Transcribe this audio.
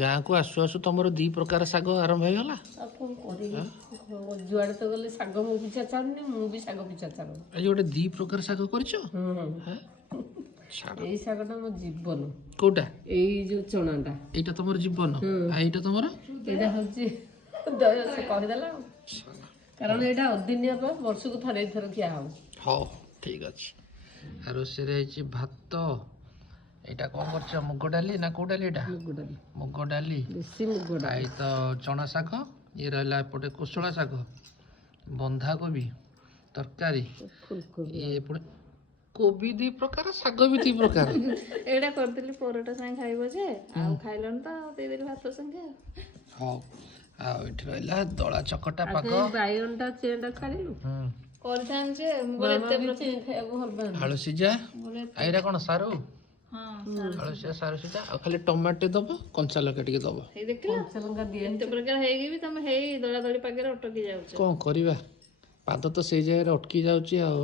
ଗାଁକୁ ଆସୁ ଆସୁ ତମର 2 ପ୍ରକାର ଶାଗ ଆରମ୍ଭ ହେଇଗଲା। ଆଉ କ'ଣ କରିବି ଯୁଆଡ଼େ ତ ଗଲେ ଶାଗ ମୁଁ ପିଛା ଛାଡ଼ୁନି ମୁଁ ବି ଶାଗ ପିଛା ଛାଡ଼ୁନି। ଆଜି ଗୋଟେ 2 ପ୍ରକାର ଶାଗ କରିଛ? ଏଇ ଶାଗଟା ମୋ ଜୀବନ। କୋଉଟା? ଏଇ ଯୋଉ ଚଣାଟା। ଏଇଟା ତମର ଜୀବନ ଆଉ ଏଇଟା ତମର? ଏଇଟା ହଉଛି ଦୟ ସେ କହିଦେଲା ଆଉ। କାରଣ ଏଇଟା ଅଦିନିଆ ପା ବର୍ଷକୁ ଥରେ ଥର ଖିଆ ହବ। ହଉ ଠିକ ଅଛି। ଆଉ ରୋଷେଇରେ ହେଇଛି ଭାତ। ଏଇଟା କ'ଣ କରୁଛ? ମୁଗ ଡାଲି ନା କୋଉ ଡାଲି? ଏଇଟା ମୁଗ ଡାଲି। ଦେଶୀ ମୁଗ ଡାଲି। ଏଇ ତ ଚଣା ଶାଗ। ଇଏ ରହିଲା ଏପଟେ କୋଶଳା ଶାଗ, ବନ୍ଧାକୋବି ତରକାରୀ। ଇଏ ଏପଟେ କୋବି 2 ପ୍ରକାର, ଶାଗ ବି 2 ପ୍ରକାର। ଏଇଟା କରିଦେଲି ପରଟା ସାଙ୍ଗେ ଖାଇବ ଯେ ଆଉ ଖାଇଲନି ତ ଦେଇଦେଲି ଭାତ ସାଙ୍ଗେ। ହଉ ଆଉ ଏଠି ରହିଲା ଦଳା ଚକଟା ପାଗ। ବାଇଗଣଟା ଚେନଟା ଛାଡ଼ିଲୁ କରିଥାନ୍ତି ଯେ ମୁଁ ଏତେ ଖାଇବାକୁ ଭଲ ପାଆନ୍ତି। ଆଳୁ ସିଝା। ଏଇଟା କ'ଣ ସାରୁ? ହଁ ଆଳୁ ସିଝା ସାରୁ ସିଝା ଆଉ ଖାଲି ଟମାଟୋ ଦବ, କଞ୍ଚା ଲଙ୍କା ଟିକେ ଦବ। ହେଇ ଦେଖିଲ କଞ୍ଚାଲଙ୍କା ଦିଏ ଏତେ ପ୍ରକାର ହେଇକି ବି ତମେ ହେଇ ଦଳା ଦଳି ପାଖରେ ଅଟକି ଯାଉଛ। କ'ଣ କରିବା, ପାଦ ତ ସେଇ ଜାଗାରେ ଅଟକି ଯାଉଛି ଆଉ।